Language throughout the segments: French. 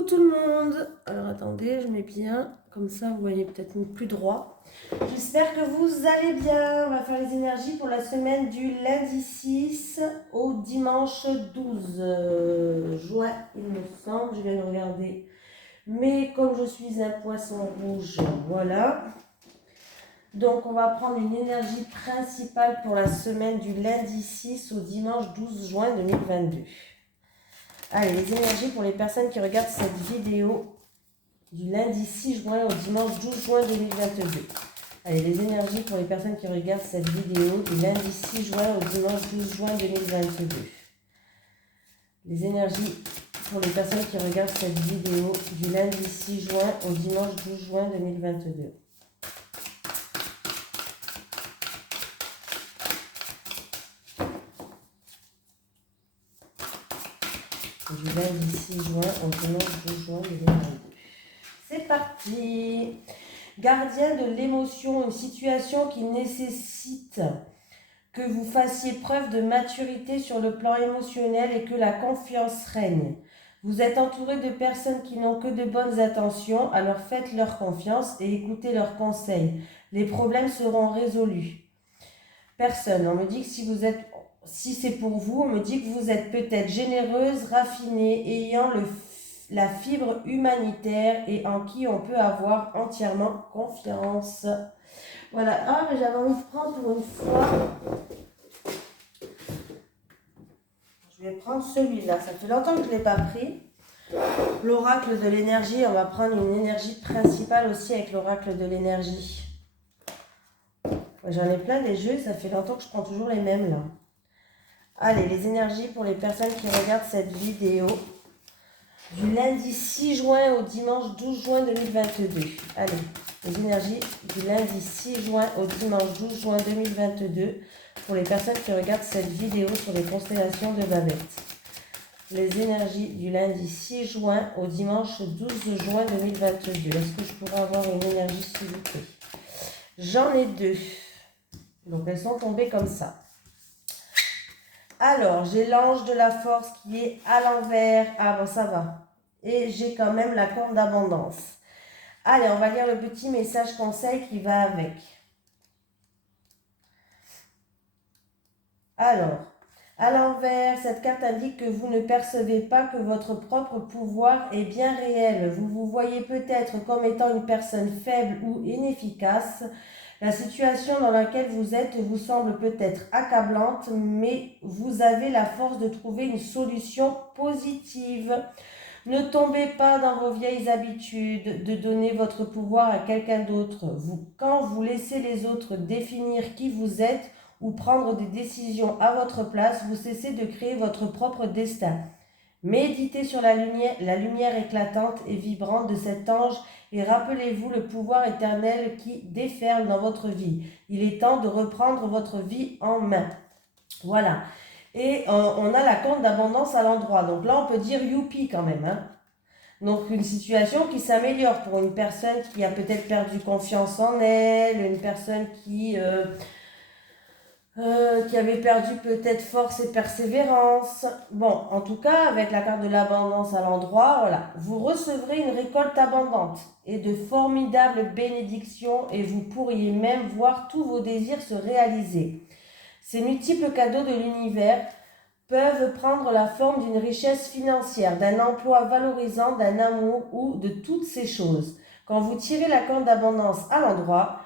Coucou tout le monde. Alors attendez, je mets bien, comme ça vous voyez peut-être plus droit. J'espère que vous allez bien. On va faire les énergies pour la semaine du lundi 6 au dimanche 12 juin, il me semble. Je viens de regarder. Mais comme je suis un poisson rouge, voilà. Donc on va prendre une énergie principale pour la semaine du lundi 6 au dimanche 12 juin 2022. Allez, les énergies pour les personnes qui regardent cette vidéo du lundi 6 juin au dimanche 12 juin 2022. Allez, les énergies pour les personnes qui regardent cette vidéo du lundi 6 juin au dimanche 12 juin 2022. Les énergies pour les personnes qui regardent cette vidéo du lundi 6 juin au dimanche 12 juin 2022. Du lundi 6 juin au dimanche 12 juin 2022. C'est parti. Gardien de l'émotion, une situation qui nécessite que vous fassiez preuve de maturité sur le plan émotionnel et que la confiance règne. Vous êtes entouré de personnes qui n'ont que de bonnes intentions, alors faites-leur confiance et écoutez leurs conseils. Les problèmes seront résolus. Personne. On me dit que si c'est pour vous, on me dit que vous êtes peut-être généreuse, raffinée, ayant la fibre humanitaire et en qui on peut avoir entièrement confiance. Voilà. Ah, mais j'avais envie de prendre pour une fois. Je vais prendre celui-là. Ça fait longtemps que je ne l'ai pas pris. L'oracle de l'énergie. On va prendre une énergie principale aussi avec l'oracle de l'énergie. J'en ai plein des jeux. Ça fait longtemps que je prends toujours les mêmes là. Allez, les énergies pour les personnes qui regardent cette vidéo du lundi 6 juin au dimanche 12 juin 2022. Allez, les énergies du lundi 6 juin au dimanche 12 juin 2022 pour les personnes qui regardent cette vidéo sur les constellations de Babette. Les énergies du lundi 6 juin au dimanche 12 juin 2022. Est-ce que je pourrais avoir une énergie s'il vous plaît? J'en ai deux. Donc elles sont tombées comme ça. Alors, j'ai l'ange de la force qui est à l'envers. Ah bon, ça va. Et j'ai quand même la corne d'abondance. Allez, on va lire le petit message conseil qui va avec. Alors, à l'envers, cette carte indique que vous ne percevez pas que votre propre pouvoir est bien réel. Vous vous voyez peut-être comme étant une personne faible ou inefficace. La situation dans laquelle vous êtes vous semble peut-être accablante, mais vous avez la force de trouver une solution positive. Ne tombez pas dans vos vieilles habitudes de donner votre pouvoir à quelqu'un d'autre. Quand vous laissez les autres définir qui vous êtes ou prendre des décisions à votre place, vous cessez de créer votre propre destin. Méditez sur la lumière éclatante et vibrante de cet ange et rappelez-vous le pouvoir éternel qui déferle dans votre vie. Il est temps de reprendre votre vie en main. Voilà. Et on a la compte d'abondance à l'endroit. Donc là, on peut dire youpi quand même. Hein. Donc une situation qui s'améliore pour une personne qui a peut-être perdu confiance en elle, une personne qui avait perdu peut-être force et persévérance. Bon, en tout cas, avec la carte de l'abondance à l'endroit, voilà, vous recevrez une récolte abondante et de formidables bénédictions et vous pourriez même voir tous vos désirs se réaliser. Ces multiples cadeaux de l'univers peuvent prendre la forme d'une richesse financière, d'un emploi valorisant, d'un amour ou de toutes ces choses. Quand vous tirez la corde d'abondance à l'endroit,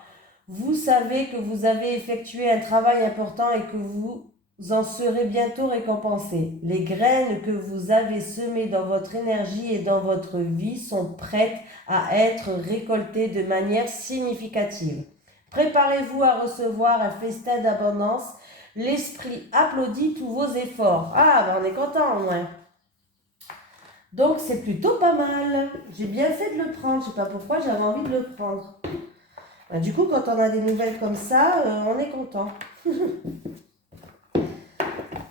vous savez que vous avez effectué un travail important et que vous en serez bientôt récompensé. Les graines que vous avez semées dans votre énergie et dans votre vie sont prêtes à être récoltées de manière significative. Préparez-vous à recevoir un festin d'abondance. L'esprit applaudit tous vos efforts. Ah, ben on est content, ouais. Donc c'est plutôt pas mal. J'ai bien fait de le prendre. Je sais pas pourquoi j'avais envie de le prendre. Du coup, quand on a des nouvelles comme ça, on est content.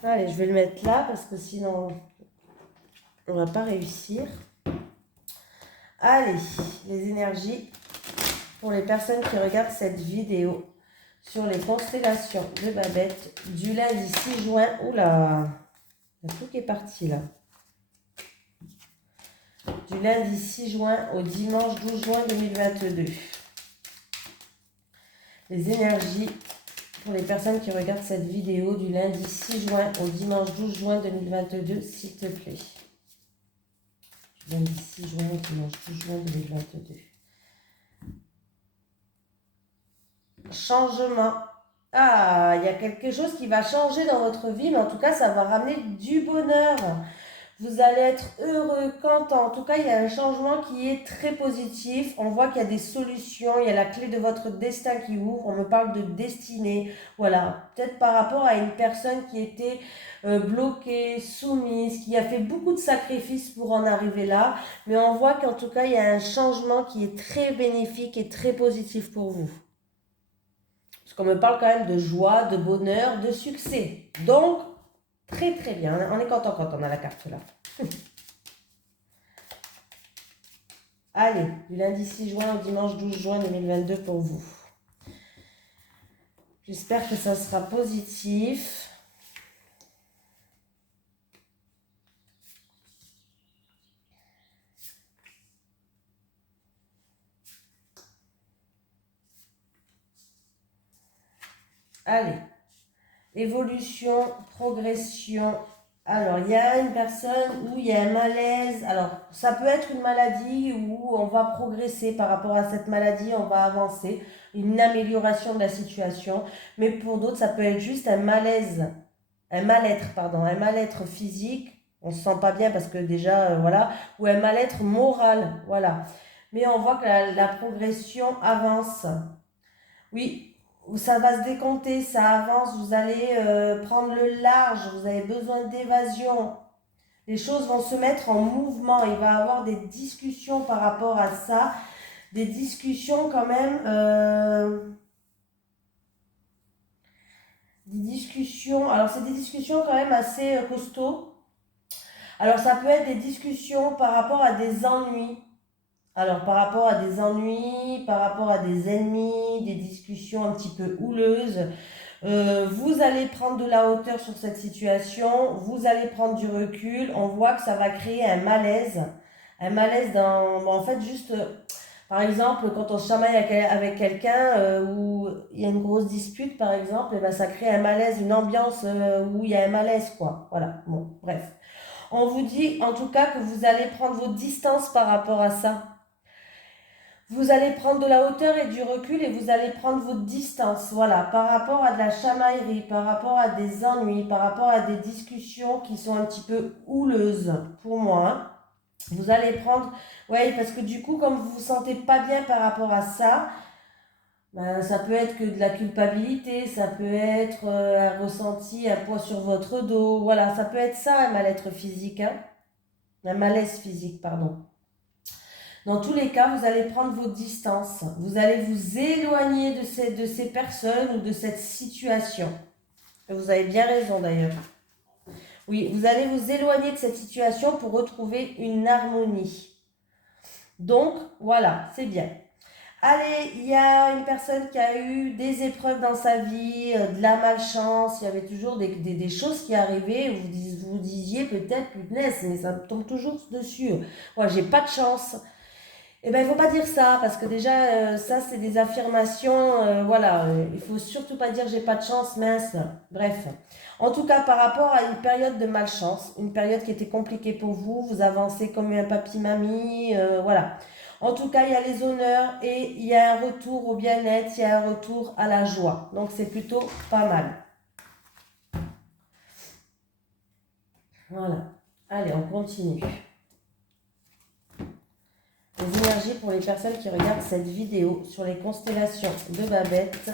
Allez, je vais le mettre là parce que sinon, on va pas réussir. Allez, les énergies pour les personnes qui regardent cette vidéo sur les constellations de Babette du lundi 6 juin. Oula, il y a tout qui est parti là. Du lundi 6 juin au dimanche 12 juin 2022. Les énergies pour les personnes qui regardent cette vidéo du lundi 6 juin au dimanche 12 juin 2022, s'il te plaît. Lundi 6 juin au dimanche 12 juin 2022. Changement. Ah, il y a quelque chose qui va changer dans votre vie, mais en tout cas, ça va ramener du bonheur. Vous allez être heureux, content. En tout cas, il y a un changement qui est très positif. On voit qu'il y a des solutions. Il y a la clé de votre destin qui ouvre. On me parle de destinée. Voilà. Peut-être par rapport à une personne qui était bloquée, soumise, qui a fait beaucoup de sacrifices pour en arriver là. Mais on voit qu'en tout cas, il y a un changement qui est très bénéfique et très positif pour vous. Parce qu'on me parle quand même de joie, de bonheur, de succès. Donc, très très bien. On est content quand on a la carte là. Allez, du lundi 6 juin au dimanche 12 juin 2022 pour vous. J'espère que ça sera positif. Allez, évolution, progression. Alors, il y a une personne où il y a un malaise. Alors, ça peut être une maladie où on va progresser par rapport à cette maladie, on va avancer, une amélioration de la situation. Mais pour d'autres, ça peut être juste un malaise, un mal-être physique. On se sent pas bien parce que déjà, voilà, ou un mal-être moral, voilà. Mais on voit que la progression avance. Oui, ça va se décompter, ça avance, vous allez prendre le large, vous avez besoin d'évasion. Les choses vont se mettre en mouvement, il va y avoir des discussions par rapport à ça, des discussions quand même, alors c'est des discussions quand même assez costauds. Alors ça peut être des discussions par rapport à des ennuis. Alors, par rapport à des ennuis, par rapport à des ennemis, des discussions un petit peu houleuses, vous allez prendre de la hauteur sur cette situation, vous allez prendre du recul, on voit que ça va créer un malaise dans, bon, en fait, juste, par exemple, quand on se chamaille avec quelqu'un où il y a une grosse dispute, par exemple, et ben, ça crée un malaise, une ambiance où il y a un malaise, quoi. Voilà, bon, bref. On vous dit en tout cas que vous allez prendre vos distances par rapport à ça. Vous allez prendre de la hauteur et du recul et vous allez prendre votre distance, voilà, par rapport à de la chamaillerie, par rapport à des ennuis, par rapport à des discussions qui sont un petit peu houleuses pour moi. Hein. Vous allez prendre, ouais, parce que du coup, comme vous vous sentez pas bien par rapport à ça, ben, ça peut être que de la culpabilité, ça peut être un ressenti, un poids sur votre dos, voilà, ça peut être ça un mal-être physique, hein, un malaise physique, pardon. Dans tous les cas, vous allez prendre vos distances. Vous allez vous éloigner de ces personnes ou de cette situation. Et vous avez bien raison d'ailleurs. Oui, vous allez vous éloigner de cette situation pour retrouver une harmonie. Donc, voilà, c'est bien. Allez, il y a une personne qui a eu des épreuves dans sa vie, de la malchance, il y avait toujours des choses qui arrivaient, vous disiez peut-être, punaise, mais ça me tombe toujours dessus. Moi, j'ai pas de chance. Eh ben, il faut pas dire ça, parce que déjà, ça, c'est des affirmations, voilà, il faut surtout pas dire j'ai pas de chance, mince, bref. En tout cas, par rapport à une période de malchance, une période qui était compliquée pour vous, vous avancez comme un papy-mamie, voilà. En tout cas, il y a les honneurs et il y a un retour au bien-être, il y a un retour à la joie. Donc, c'est plutôt pas mal. Voilà. Allez, on continue. Les énergies pour les personnes qui regardent cette vidéo sur les constellations de Babette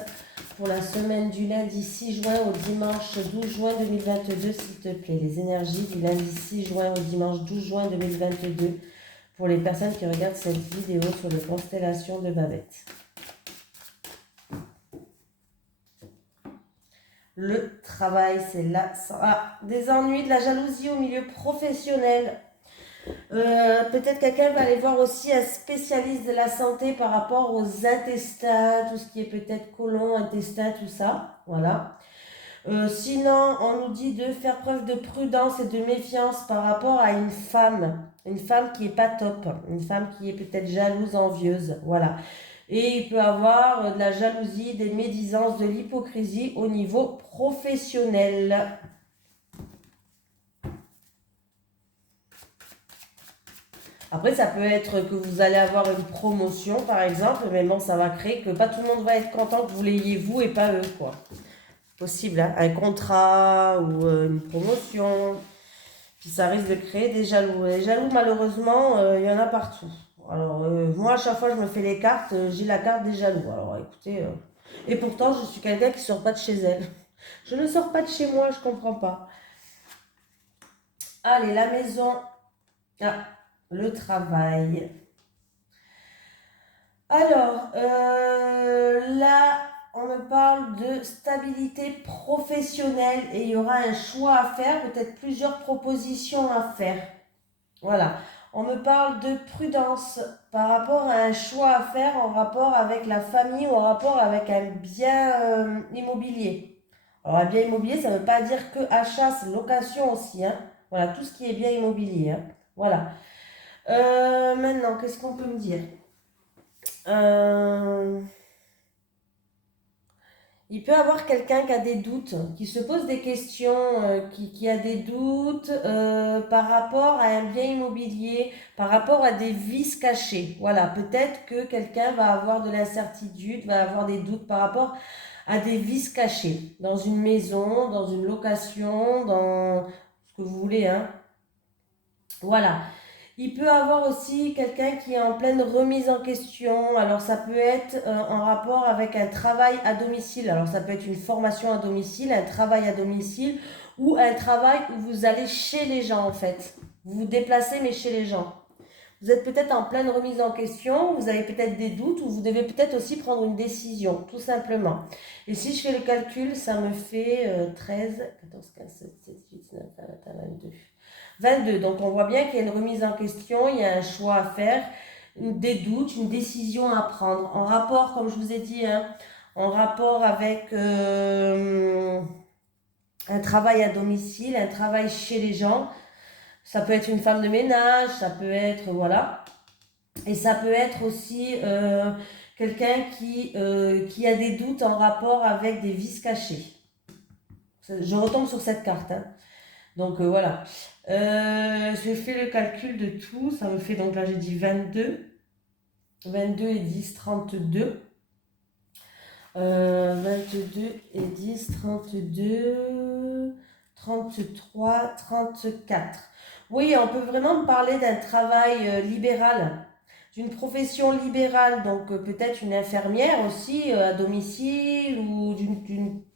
pour la semaine du lundi 6 juin au dimanche 12 juin 2022, s'il te plaît. Les énergies du lundi 6 juin au dimanche 12 juin 2022 pour les personnes qui regardent cette vidéo sur les constellations de Babette. Le travail, c'est là. Des ennuis, de la jalousie au milieu professionnel. Peut-être quelqu'un va aller voir aussi un spécialiste de la santé par rapport aux intestins, tout ce qui est peut-être côlon, intestin, tout ça. Voilà. Sinon, on nous dit de faire preuve de prudence et de méfiance par rapport à une femme qui est pas top, une femme qui est peut-être jalouse, envieuse, voilà. Et il peut avoir de la jalousie, des médisances, de l'hypocrisie au niveau professionnel. Après, ça peut être que vous allez avoir une promotion, par exemple, mais bon, ça va créer que pas tout le monde va être content que vous l'ayez vous et pas eux, quoi. Possible, hein, un contrat ou une promotion. Puis ça risque de créer des jaloux. Les jaloux, malheureusement, il y en a partout. Alors, moi, à chaque fois que je me fais les cartes, j'ai la carte des jaloux. Alors, écoutez, et pourtant, je suis quelqu'un qui ne sort pas de chez elle. Je ne sors pas de chez moi, je comprends pas. Allez, la maison. Ah, le travail. Alors, là, on me parle de stabilité professionnelle et il y aura un choix à faire, peut-être plusieurs propositions à faire. Voilà. On me parle de prudence par rapport à un choix à faire en rapport avec la famille ou en rapport avec un bien immobilier. Alors, un bien immobilier, ça ne veut pas dire que achat, c'est location aussi, hein. Voilà, tout ce qui est bien immobilier, hein. Voilà. Maintenant, qu'est-ce qu'on peut me dire? Euh, Il peut y avoir quelqu'un qui a des doutes, qui se pose des questions, qui a des doutes par rapport à un bien immobilier, par rapport à des vices cachés. Voilà, peut-être que quelqu'un va avoir de l'incertitude, va avoir des doutes par rapport à des vices cachés dans une maison, dans une location, dans ce que vous voulez, hein. Voilà. Il peut avoir aussi quelqu'un qui est en pleine remise en question. Alors ça peut être en rapport avec un travail à domicile. Alors ça peut être une formation à domicile, un travail à domicile ou un travail où vous allez chez les gens en fait. Vous vous déplacez mais chez les gens. Vous êtes peut-être en pleine remise en question, vous avez peut-être des doutes ou vous devez peut-être aussi prendre une décision, tout simplement. Et si je fais le calcul, ça me fait 13, 14, 15, 16, 17, 18, 19, 20, 21, 22. 22. Donc on voit bien qu'il y a une remise en question, il y a un choix à faire, des doutes, une décision à prendre. En rapport, comme je vous ai dit, hein, en rapport avec un travail à domicile, un travail chez les gens. Ça peut être une femme de ménage, ça peut être, voilà. Et ça peut être aussi quelqu'un qui a des doutes en rapport avec des vices cachés. Je retombe sur cette carte, hein. Donc voilà. Je fais le calcul de tout. Ça me fait, donc là j'ai dit 22. 22 et 10, 32. 22 et 10, 32, 33, 34. Oui, on peut vraiment parler d'un travail libéral, d'une profession libérale, donc peut-être une infirmière aussi à domicile ou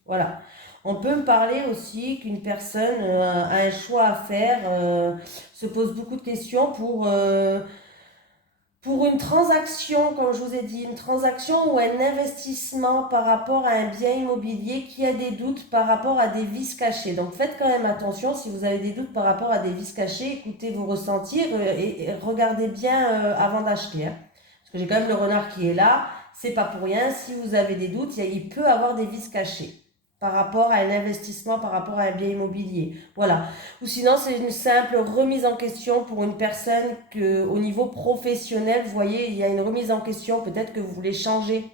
voilà. On peut me parler aussi qu'une personne a un choix à faire, se pose beaucoup de questions pour une transaction, comme je vous ai dit, une transaction ou un investissement par rapport à un bien immobilier qui a des doutes par rapport à des vices cachés. Donc faites quand même attention si vous avez des doutes par rapport à des vices cachés, écoutez vos ressentis et regardez bien avant d'acheter, hein. Parce que j'ai quand même le renard qui est là, c'est pas pour rien. Si vous avez des doutes, il peut avoir des vices cachés par rapport à un investissement, par rapport à un bien immobilier. Voilà. Ou sinon, c'est une simple remise en question pour une personne que, au niveau professionnel, vous voyez, il y a une remise en question. Peut-être que vous voulez changer.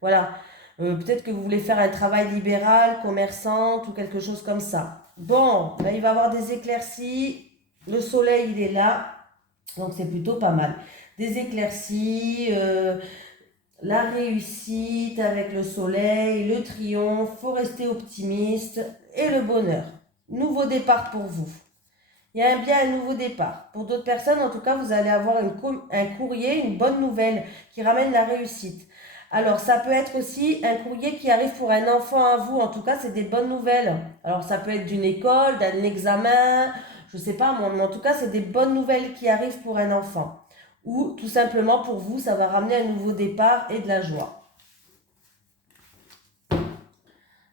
Voilà. Peut-être que vous voulez faire un travail libéral, commerçant ou quelque chose comme ça. Bon, là, il va y avoir des éclaircies. Le soleil, il est là. Donc, c'est plutôt pas mal. Des éclaircies, la réussite avec le soleil, le triomphe, faut rester optimiste et le bonheur. Nouveau départ pour vous. Il y a bien un nouveau départ. Pour d'autres personnes, en tout cas, vous allez avoir un courrier, une bonne nouvelle qui ramène la réussite. Alors, ça peut être aussi un courrier qui arrive pour un enfant à vous. En tout cas, c'est des bonnes nouvelles. Alors, ça peut être d'une école, d'un examen, je ne sais pas moi, mais en tout cas, c'est des bonnes nouvelles qui arrivent pour un enfant. Ou tout simplement pour vous, ça va ramener un nouveau départ et de la joie.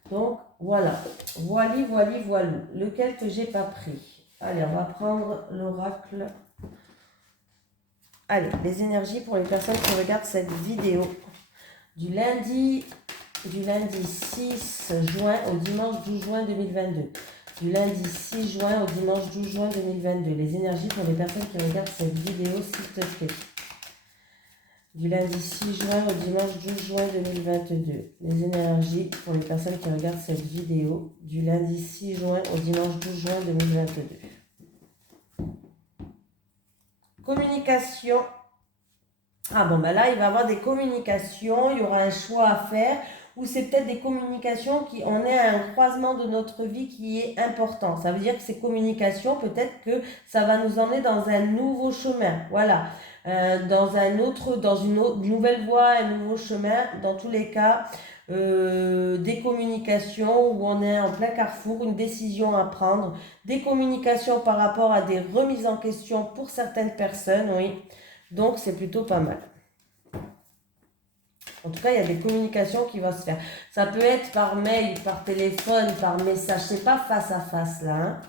Donc, voilà. Voili, voili, voilou. Lequel que j'ai pas pris? Allez, on va prendre l'oracle. Allez, les énergies pour les personnes qui regardent cette vidéo du lundi du lundi 6 juin au dimanche 12 juin 2022. Du lundi 6 juin au dimanche 12 juin 2022. Les énergies pour les personnes qui regardent cette vidéo, s'il te plaît. Du lundi 6 juin au dimanche 12 juin 2022. Les énergies pour les personnes qui regardent cette vidéo. Du lundi 6 juin au dimanche 12 juin 2022. Communication. Ah bon, ben là, il va y avoir des communications, il y aura un choix à faire, ou c'est peut-être des communications qui, on est à un croisement de notre vie qui est important. Ça veut dire que ces communications, peut-être que ça va nous emmener dans un nouveau chemin. Voilà. Dans une nouvelle voie, un nouveau chemin. Dans tous les cas, des communications où on est en plein carrefour, une décision à prendre, des communications par rapport à des remises en question pour certaines personnes, oui. Donc, c'est plutôt pas mal. En tout cas, il y a des communications qui vont se faire. Ça peut être par mail, par téléphone, par message. C'est pas face à face, là. Hein.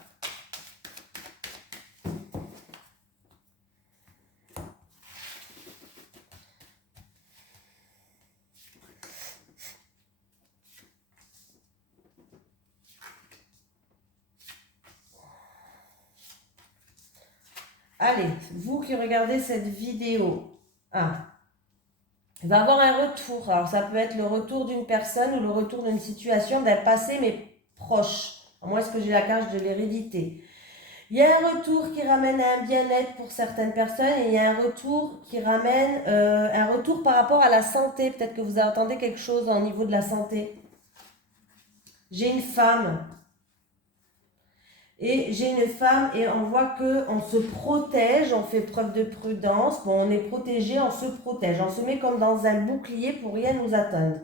Allez, vous qui regardez cette vidéo, il va y avoir un retour. Alors, ça peut être le retour d'une personne ou le retour d'une situation d'un passé, mais proche. À moins que j'ai la carte de l'hérédité. Il y a un retour qui ramène à un bien-être pour certaines personnes et il y a un retour qui ramène un retour par rapport à la santé. Peut-être que vous entendez quelque chose au niveau de la santé. J'ai une femme. Et j'ai une femme et on voit qu'on se protège, on fait preuve de prudence. Bon, on est protégé, on se protège. On se met comme dans un bouclier pour rien nous atteindre.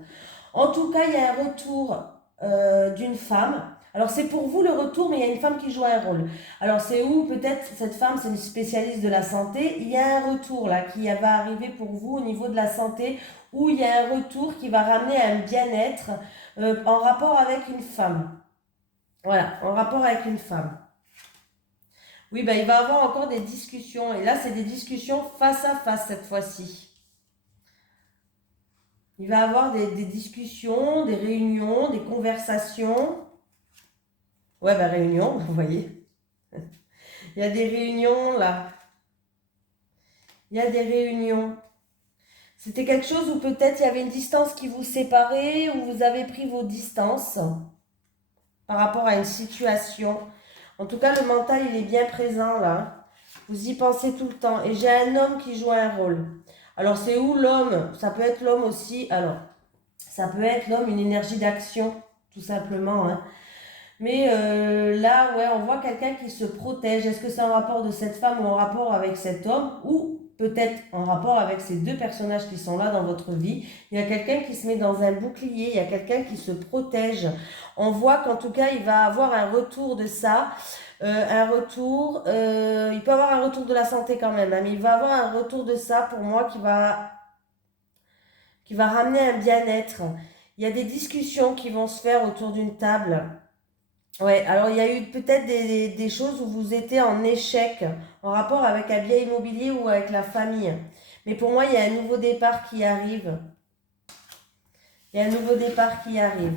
En tout cas, il y a un retour d'une femme. Alors, c'est pour vous le retour, mais il y a une femme qui joue un rôle. Alors, c'est où peut-être cette femme, c'est une spécialiste de la santé. Il y a un retour là qui va arriver pour vous au niveau de la santé, où il y a un retour qui va ramener à un bien-être en rapport avec une femme. Voilà, en rapport avec une femme. Oui, ben, il va y avoir encore des discussions. Et là, c'est des discussions face à face cette fois-ci. Il va y avoir des discussions, des réunions, des conversations. Ouais, ben réunion, vous voyez. Il y a des réunions là. Il y a des réunions. C'était quelque chose où peut-être il y avait une distance qui vous séparait, où vous avez pris vos distances par rapport à une situation. En tout cas, le mental, il est bien présent là. Vous y pensez tout le temps. Et j'ai un homme qui joue un rôle. Alors, c'est où l'homme? Ça peut être l'homme aussi. Alors, ça peut être l'homme, une énergie d'action, tout simplement. Hein. Mais là, ouais, on voit quelqu'un qui se protège. Est-ce que c'est en rapport de cette femme ou en rapport avec cet homme? Ou peut-être en rapport avec ces deux personnages qui sont là dans votre vie. Il y a quelqu'un qui se met dans un bouclier, il y a quelqu'un qui se protège. On voit qu'en tout cas, il va avoir un retour de ça. Il peut avoir un retour de la santé quand même, hein, mais il va avoir un retour de ça pour moi qui va ramener un bien-être. Il y a des discussions qui vont se faire autour d'une table. Ouais, alors il y a eu peut-être des choses où vous étiez en échec en rapport avec un bien immobilier ou avec la famille. Mais pour moi, il y a un nouveau départ qui arrive. Il y a un nouveau départ qui arrive.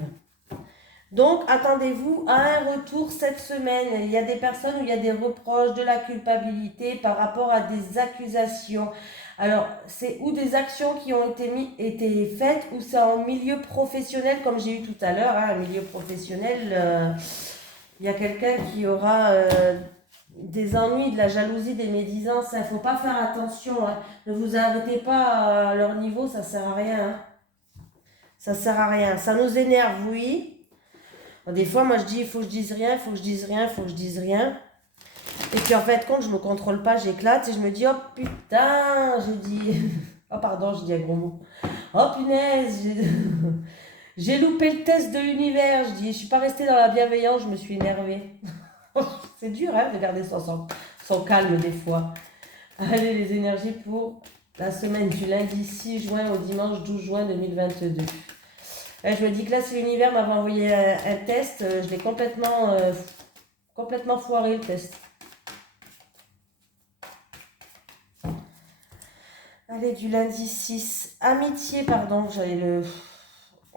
Donc, attendez-vous à un retour cette semaine. Il y a des personnes où il y a des reproches, de la culpabilité par rapport à des accusations. Alors, c'est ou des actions qui ont été faites ou c'est en milieu professionnel, comme j'ai eu tout à l'heure. Hein, un milieu professionnel, il y a quelqu'un qui aura des ennuis, de la jalousie, des médisances. Il ne faut pas faire attention. Hein. Ne vous arrêtez pas à leur niveau, ça ne sert à rien. Hein. Ça ne sert à rien. Ça nous énerve, oui. Des fois, moi, je dis, il faut que je dise rien, il faut que je dise rien, il faut que je dise rien. Et puis, en fait, quand je me contrôle pas, j'éclate et je me dis, oh putain, je dis... oh, pardon, je dis un gros mot. Oh, punaise, j'ai loupé le test de l'univers. Je dis, je suis pas restée dans la bienveillance, je me suis énervée. C'est dur, hein, de garder son calme des fois. Allez, les énergies pour la semaine du lundi 6 juin au dimanche 12 juin 2022. Je me dis que là, si l'univers m'avait envoyé un test, je l'ai complètement foiré le test. Allez, du lundi 6. Amitié, pardon, j'allais le...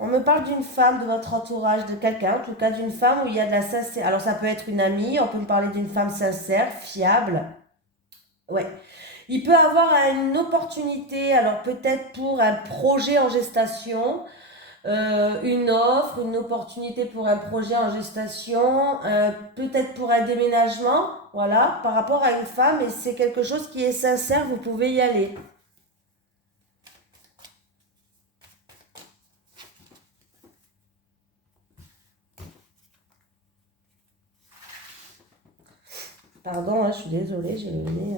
On me parle d'une femme de votre entourage, de quelqu'un, en tout cas d'une femme où il y a de la sincérité. Alors ça peut être une amie, on peut me parler d'une femme sincère, fiable. Ouais. Il peut avoir une opportunité, alors peut-être pour un projet en gestation, une offre, une opportunité pour un projet en gestation, peut-être pour un déménagement, voilà, par rapport à une femme, et c'est quelque chose qui est sincère, vous pouvez y aller. Pardon, hein, je suis désolée, j'ai le nez.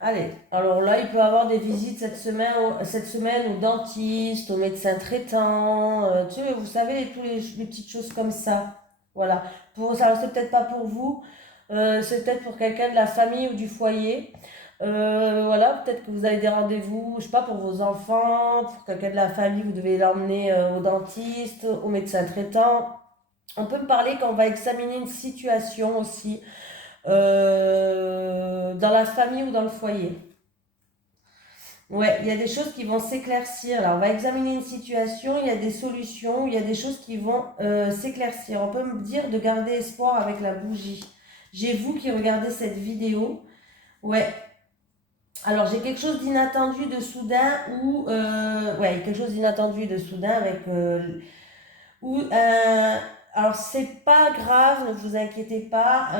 Allez, alors là, il peut avoir des visites cette semaine au dentiste, au médecin traitant, tu sais, vous savez, tous les petites choses comme ça. Voilà. Pour ça, c'est peut-être pas pour vous, c'est peut-être pour quelqu'un de la famille ou du foyer. Voilà, peut-être que vous avez des rendez-vous, je sais pas, pour vos enfants, pour quelqu'un de la famille, vous devez l'emmener au dentiste, au médecin traitant. On peut me parler quand on va examiner une situation aussi dans la famille ou dans le foyer. Ouais, il y a des choses qui vont s'éclaircir. Là, on va examiner une situation, il y a des solutions, il y a des choses qui vont s'éclaircir. On peut me dire de garder espoir avec la bougie. J'ai vous qui regardez cette vidéo. Ouais. Alors, j'ai quelque chose d'inattendu, de soudain, ou... ouais, quelque chose d'inattendu et de soudain avec... ou alors, c'est pas grave, ne vous inquiétez pas.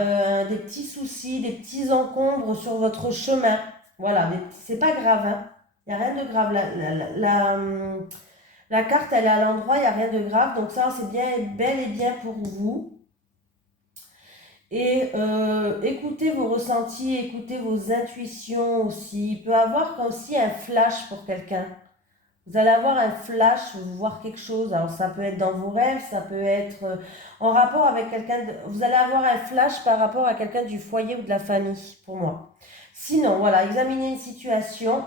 Des petits soucis, des petits encombres sur votre chemin. Voilà, c'est pas grave, hein. Il n'y a rien de grave. La carte, elle est à l'endroit, il n'y a rien de grave. Donc ça, c'est bien, bel et bien pour vous. Et écoutez vos ressentis, écoutez vos intuitions aussi. Il peut avoir aussi un flash pour quelqu'un. Vous allez avoir un flash, vous voir quelque chose. Alors ça peut être dans vos rêves, ça peut être en rapport avec quelqu'un. Vous allez avoir un flash par rapport à quelqu'un du foyer ou de la famille, pour moi. Sinon, voilà, examinez une situation.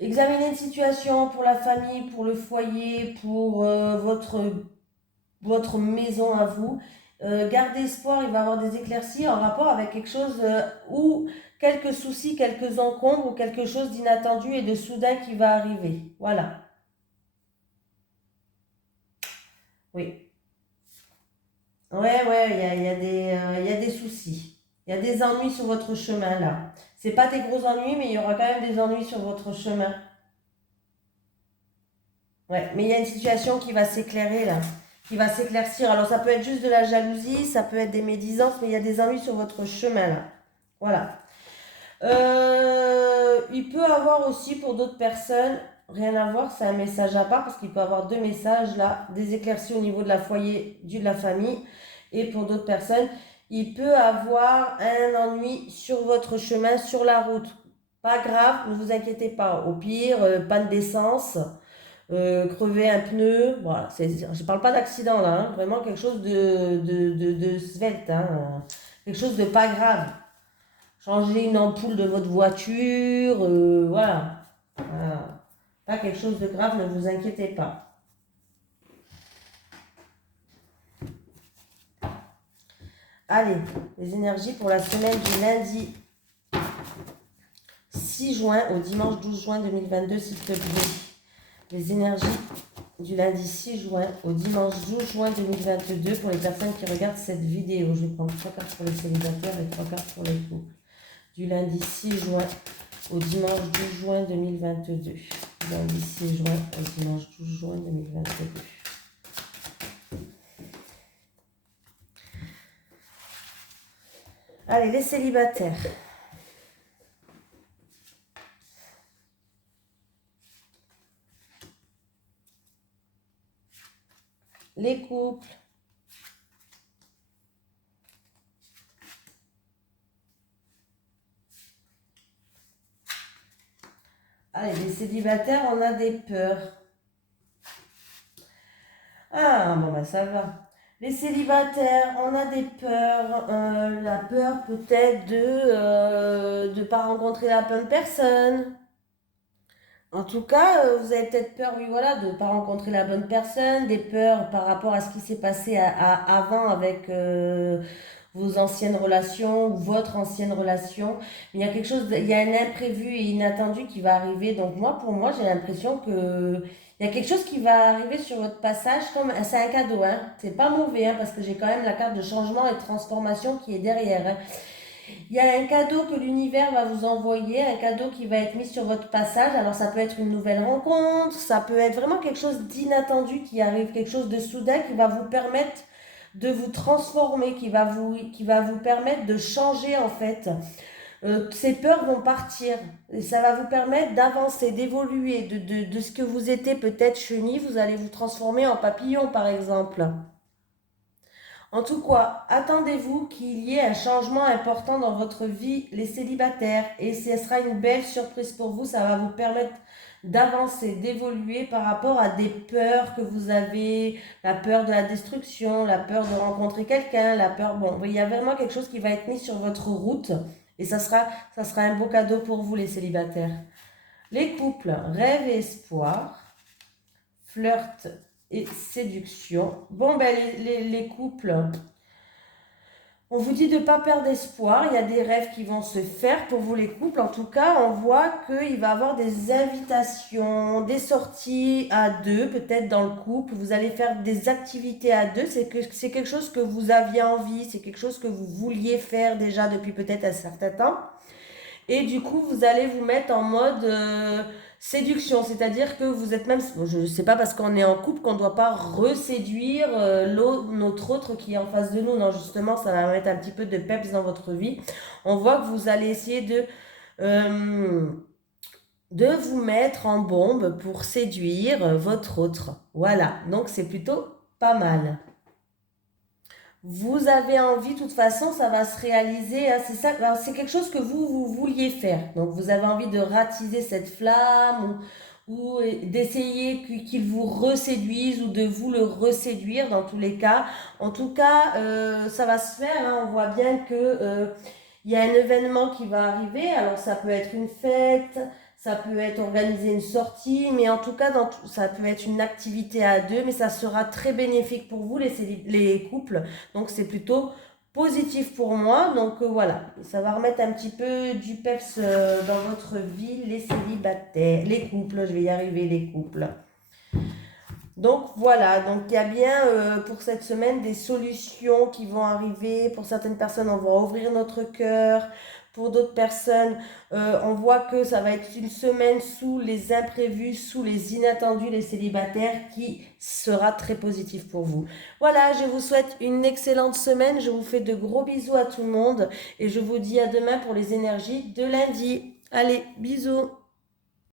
Examinez une situation pour la famille, pour le foyer, pour votre maison à vous. Gardez espoir, il va y avoir des éclaircies en rapport avec quelque chose ou quelques soucis, quelques encombres ou quelque chose d'inattendu et de soudain qui va arriver. Voilà. Oui. Ouais, ouais, il y a des soucis. Il y a des ennuis sur votre chemin là. C'est pas des gros ennuis, mais il y aura quand même des ennuis sur votre chemin. Ouais, mais il y a une situation qui va s'éclairer là, qui va s'éclaircir. Alors ça peut être juste de la jalousie, ça peut être des médisances, mais il y a des ennuis sur votre chemin là. Voilà. Il peut avoir aussi pour d'autres personnes, rien à voir, c'est un message à part parce qu'il peut avoir deux messages là, des éclaircies au niveau de la foyer, de la famille. Et pour d'autres personnes, il peut avoir un ennui sur votre chemin, sur la route. Pas grave, ne vous inquiétez pas. Au pire, panne d'essence, crever un pneu. Voilà, je parle pas d'accident là, hein, vraiment quelque chose de svelte, hein, quelque chose de pas grave. Changer une ampoule de votre voiture, voilà. Voilà. Pas quelque chose de grave, ne vous inquiétez pas. Allez, les énergies pour la semaine du lundi 6 juin au dimanche 12 juin 2022, s'il te plaît. Les énergies du lundi 6 juin au dimanche 12 juin 2022 pour les personnes qui regardent cette vidéo. Je vais prendre 3 cartes pour les célibataires et 3 cartes pour les couples. Du lundi 6 juin au dimanche 12 juin 2022. Du lundi 6 juin au dimanche 12 juin 2022. Allez, les célibataires. Les couples. Allez, les célibataires, on a des peurs. Ah, bon, ben ça va. Les célibataires, on a des peurs. La peur peut-être de ne pas rencontrer la bonne personne. En tout cas, vous avez peut-être peur, oui, voilà, de ne pas rencontrer la bonne personne, des peurs par rapport à ce qui s'est passé avant avec vos anciennes relations ou votre ancienne relation. Il y a quelque chose, il y a un imprévu et inattendu qui va arriver. Donc moi, pour moi, j'ai l'impression que il y a quelque chose qui va arriver sur votre passage, comme c'est un cadeau, hein. C'est pas mauvais, hein, parce que j'ai quand même la carte de changement et de transformation qui est derrière, hein. Il y a un cadeau que l'univers va vous envoyer, un cadeau qui va être mis sur votre passage. Alors ça peut être une nouvelle rencontre, ça peut être vraiment quelque chose d'inattendu qui arrive, quelque chose de soudain qui va vous permettre de vous transformer, qui va vous permettre de changer en fait. Ces peurs vont partir et ça va vous permettre d'avancer, d'évoluer, de ce que vous étiez peut-être chenille, vous allez vous transformer en papillon par exemple. En tout cas, attendez-vous qu'il y ait un changement important dans votre vie, les célibataires, et ce sera une belle surprise pour vous. Ça va vous permettre d'avancer, d'évoluer par rapport à des peurs que vous avez, la peur de la destruction, la peur de rencontrer quelqu'un, la peur... Bon, il y a vraiment quelque chose qui va être mis sur votre route, et ça sera un beau cadeau pour vous, les célibataires. Les couples, rêve et espoir, flirt et séduction. Bon, ben les couples, on vous dit de ne pas perdre espoir. Il y a des rêves qui vont se faire pour vous les couples. En tout cas, on voit qu'il va y avoir des invitations, des sorties à deux, peut-être dans le couple. Vous allez faire des activités à deux. C'est quelque chose que vous aviez envie, c'est quelque chose que vous vouliez faire déjà depuis peut-être un certain temps. Et du coup, vous allez vous mettre en mode séduction, c'est-à-dire que vous êtes même, je ne sais pas parce qu'on est en couple qu'on ne doit pas reséduire notre autre qui est en face de nous. Non, justement, ça va mettre un petit peu de peps dans votre vie. On voit que vous allez essayer euh, de vous mettre en bombe pour séduire votre autre. Voilà, donc c'est plutôt pas mal. Vous avez envie, de toute façon, ça va se réaliser, hein, c'est ça, c'est quelque chose que vous vouliez faire. Donc, vous avez envie de ratisser cette flamme ou d'essayer qu'il vous reséduise ou de vous le reséduire dans tous les cas. En tout cas, ça va se faire, hein. On voit bien que, il y a un événement qui va arriver. Alors, ça peut être une fête, ça peut être organiser une sortie, mais en tout cas, ça peut être une activité à deux, mais ça sera très bénéfique pour vous, les couples. Donc, c'est plutôt positif pour moi. Donc, voilà, ça va remettre un petit peu du peps dans votre vie, les célibataires, les couples, je vais y arriver, les couples. Donc voilà, donc il y a bien pour cette semaine des solutions qui vont arriver. Pour certaines personnes, on va ouvrir notre cœur. Pour d'autres personnes, on voit que ça va être une semaine sous les imprévus, sous les inattendus, les célibataires, qui sera très positif pour vous. Voilà, je vous souhaite une excellente semaine. Je vous fais de gros bisous à tout le monde et je vous dis à demain pour les énergies de lundi. Allez, bisous!